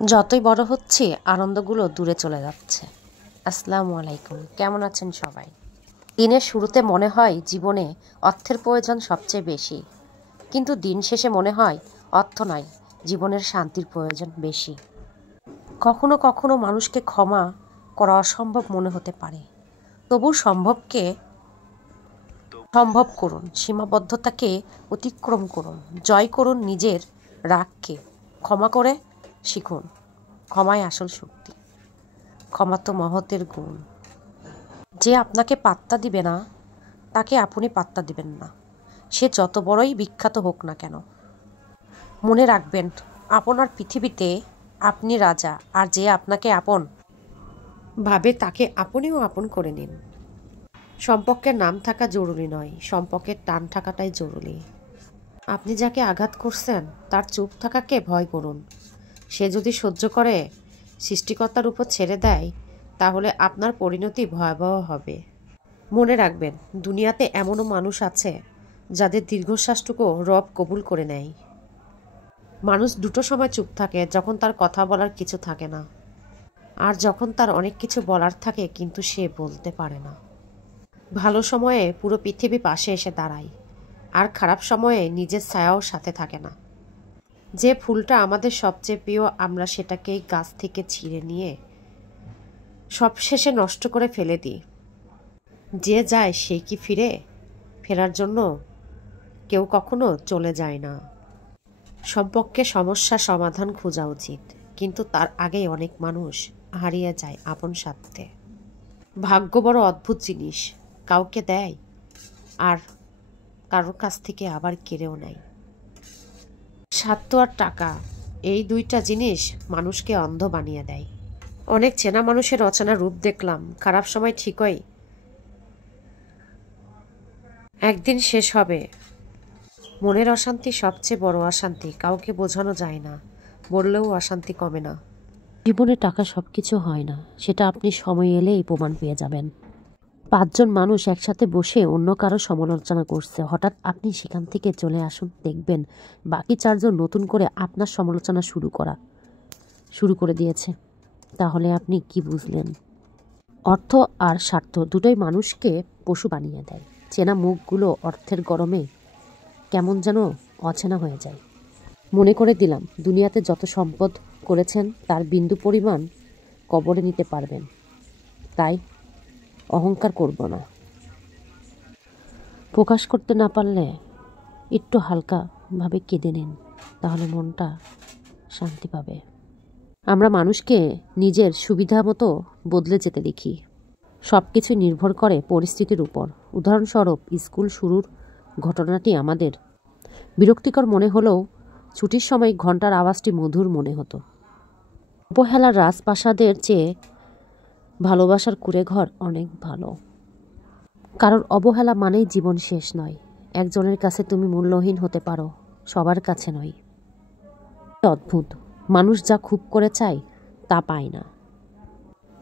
যতই বড় হচ্ছি আনন্দগুলো দূরে চলে যাচ্ছে। আসসালামু আলাইকুম, কেমন আছেন সবাই? দিনের শুরুতে মনে হয় জীবনে অর্থের প্রয়োজন সবচেয়ে বেশি, কিন্তু দিন শেষে মনে হয় অর্থ নয়, জীবনের শান্তির প্রয়োজন বেশি। কখনো কখনো মানুষকে ক্ষমা করা অসম্ভব মনে হতে পারে, তবু সম্ভব করুন, সীমাবদ্ধতাকে অতিক্রম করুন, জয় করুন নিজের রাগকে, ক্ষমা করে শিখুন। ক্ষমাই আসল শক্তি, ক্ষমা তো মহতের গুণ। যে আপনাকে পাত্তা দিবে না তাকে আপনি পাত্তা দিবেন না, সে যত বড়ই বিখ্যাত হোক না কেন। মনে রাখবেন, আপনার পৃথিবীতে আপনি রাজা, আর যে আপনাকে আপন ভাবে তাকে আপনিও আপন করে নিন। সম্পর্কের নাম থাকা জরুরি নয়, সম্পর্কের টান থাকাটাই জরুরি। আপনি যাকে আঘাত করছেন তার চুপ থাকাকে ভয় করুন। সে যদি সহ্য করে সৃষ্টিকর্তার উপর ছেড়ে দেয়, তাহলে আপনার পরিণতি ভয়াবহ হবে। মনে রাখবেন, দুনিয়াতে এমনও মানুষ আছে যাদের দীর্ঘশ্বাসটুকু রব কবুল করে নেয়। মানুষ দুটো সময় চুপ থাকে, যখন তার কথা বলার কিছু থাকে না, আর যখন তার অনেক কিছু বলার থাকে কিন্তু সে বলতে পারে না। ভালো সময়ে পুরো পৃথিবী পাশে এসে দাঁড়ায়, আর খারাপ সময়ে নিজের ছায়াও সাথে থাকে না। যে ফুলটা আমাদের সবচেয়ে প্রিয়, আমরা সেটাকেই গাছ থেকে ছিঁড়ে নিয়ে সবশেষে নষ্ট করে ফেলে দিই। যে যায় সে কি ফেরার জন্য কেউ কখনো চলে যায় না। সম্পর্কে সমস্যা সমাধান খোঁজা উচিত, কিন্তু তার আগেই অনেক মানুষ হারিয়ে যায় আপন স্বার্থে। ভাগ্য বড় অদ্ভুত জিনিস, কাউকে দেয় আর কারোর কাছ থেকে আবার কেড়েও নেয়। স্বার্থ আর টাকা, এই দুইটা জিনিস মানুষকে অন্ধ বানিয়ে দেয়। অনেক চেনা মানুষের অচেনা রূপ দেখলাম, খারাপ সময় ঠিকই একদিন শেষ হবে। মনের অশান্তি সবচেয়ে বড় অশান্তি, কাউকে বোঝানো যায় না, বললেও অশান্তি কমে না। জীবনে টাকা সব কিছু হয় না, সেটা আপনি সময় এলেই প্রমাণ পেয়ে যাবেন। 5 জন মানুষ একসাথে বসে অন্য কারো সমালোচনা করছে, হঠাৎ আপনি সেখান থেকে চলে আসুন, দেখবেন বাকি 4 জন নতুন করে আপনার সমালোচনা শুরু করে দিয়েছে। তাহলে আপনি কি বুঝলেন? অর্থ আর স্বার্থ দুটোই মানুষকে পশু বানিয়ে দেয়। চেনা মুখগুলো অর্থের গরমে কেমন যেন অচেনা হয়ে যায়। মনে করে দিলাম, দুনিয়াতে যত সম্পদ করেছেন তার বিন্দু পরিমাণ কবরে নিতে পারবেন, তাই অহংকার করব না। প্রকাশ করতে না পারলে একটু হালকাভাবে কেঁদে নিন, তাহলে মনটা শান্তি পাবে। আমরা মানুষকে নিজের সুবিধা মতো বদলে যেতে দেখি। সব কিছু নির্ভর করে পরিস্থিতির উপর। উদাহরণস্বরূপ, স্কুল শুরুর ঘটনাটি আমাদের বিরক্তিকর মনে হলেও ছুটির সময় ঘন্টার আওয়াজটি মধুর মনে হতো। অবহেলার রাজপ্রাসাদের চেয়ে ভালোবাসার কুঁড়েঘর অনেক ভালো। কারণ অবহেলা মানেই জীবন শেষ নয়। একজনের কাছে তুমি মূল্যহীন হতে পারো, সবার কাছে নয়। অদ্ভুত, মানুষ যা খুব করে চায় তা পায় না।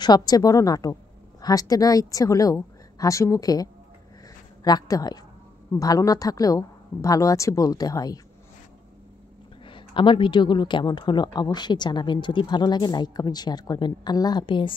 সবচেয়ে বড় নাটক, হাসতে না ইচ্ছে হলেও হাসি মুখে রাখতে হয়, ভালো না থাকলেও ভালো আছি বলতে হয়। আমার ভিডিওগুলো কেমন হলো অবশ্যই জানাবেন। যদি ভালো লাগে লাইক কমেন্ট শেয়ার করবেন। আল্লাহ হাফেজ।